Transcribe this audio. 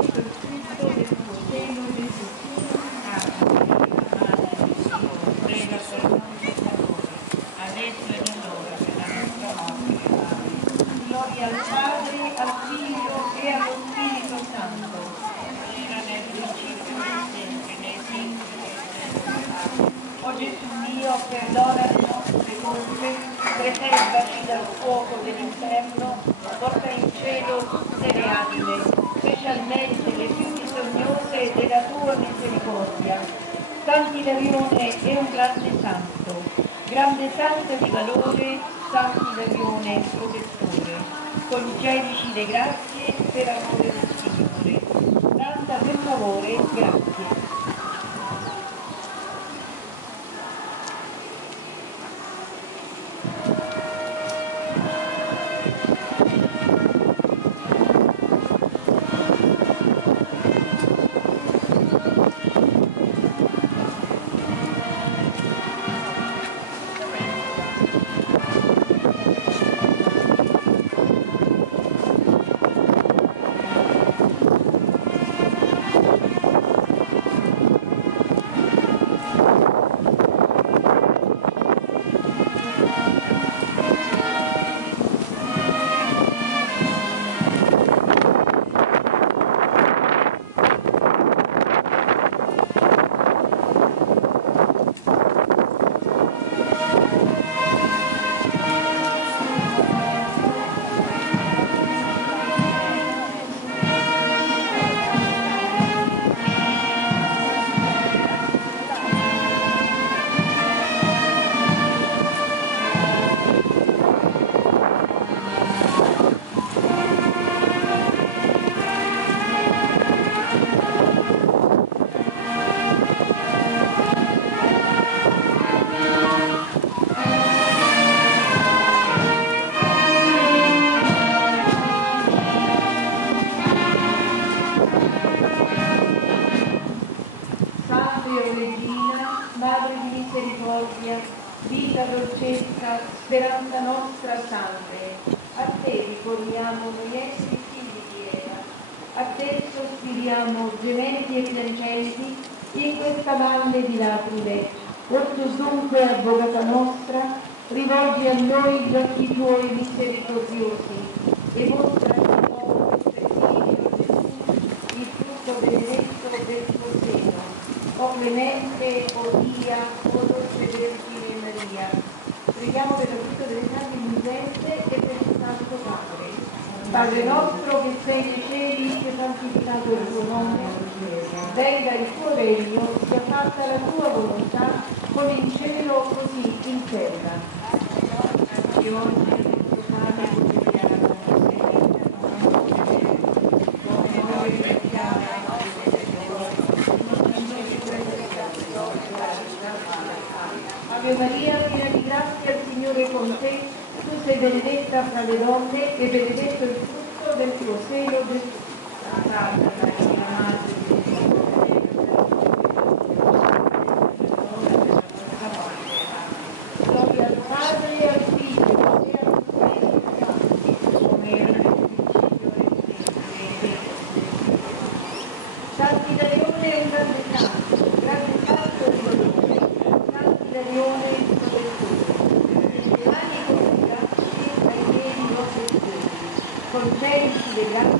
benedetto il frutto del tuo seno, Gesù. Prega per noi peccatori, adesso e nell'ora della nostra morte. Amen. Gloria al Padre, al Figlio e allo Spirito Santo. Era nel principio e sempre, nei secoli dei secoli. Amen. O Gesù mio, perdona le nostre colpe, preservaci dal fuoco dell'inferno, porta in cielo tutte le anime, specialmente le più bisognose della tua misericordia. Sant'Ilarione è un grande santo di valore, Sant'Ilarione protettore, concedici le grazie per amore del Signore. Santa, per favore, grazie. Vita dolcezza, speranza nostra salve, a te ricorriamo noi esseri figli di Eva, a te sospiriamo gementi e piangenti in questa valle di lacrime. Ortus dunque, avvocata nostra, rivolgi a noi gli occhi tuoi misericordiosi e mostra a noi per figlio Gesù il frutto benedetto del tuo seno. O clemente, o Dia, o dolce Vergine Maria, preghiamo per l'aiuto delle santi innocente e per il Santo Padre. Padre nostro che sei nei cieli, sia santificato il tuo nome, venga il tuo regno, sia fatta la tua volontà, come in cielo così in terra. E oggi il nostro pane quotidiano, come noi pensiamo ai nostri debitori, Ave Maria, piena di grazia, il Signore è con te, tu sei benedetta fra le donne e benedetto il frutto del tuo seno, Gesù. Santa Maria, Madre di Dio, Gloria al Padre, al Figlio e allo Spirito Santo, come era nel principio e sempre, nei secoli. Sant'Ilarione è un grande santo di valore, Sant'Ilarione protettore, le mani con le grazie ai piedi nostri, concedici le grazie